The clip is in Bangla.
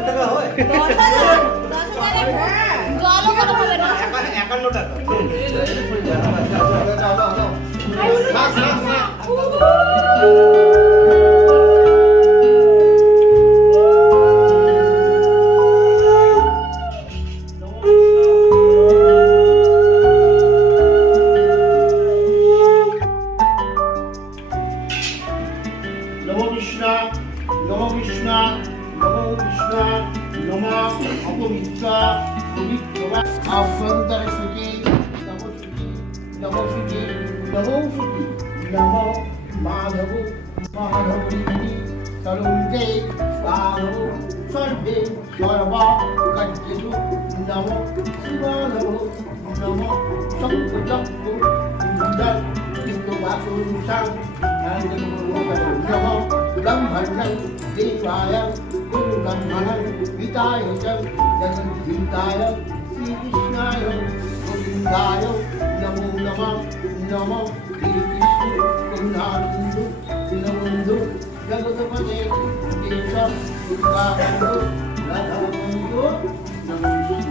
টাকা হয় 51 টাকা। নমো কৃষ্ণ নমো কৃষ্ণ নমো কৃষ্ণ নমো অপবিত্র পবিত্র আভ্যন্তর শুচি নমো শুচি নমো শুচি নমো শুচি নমো মাধব মাধব তরুণে মাধব সর্বে সর্বা কার্যেষু নমো শিবাধব নমো শঙ্কচক্র মুন্ডল বিশ্ববাসুষাং नमो ब्रह्मणं देवाय गुरुब्रह्मणं पिताय च जगद्धिताय श्रीकृष्णाय गोविन्दाय नमो नमः नमो श्रीकृष्ण करुणाबन्धु दीनबन्धु जगत्पते केशव दुर्गाबन्धु राधाबन्धु नमः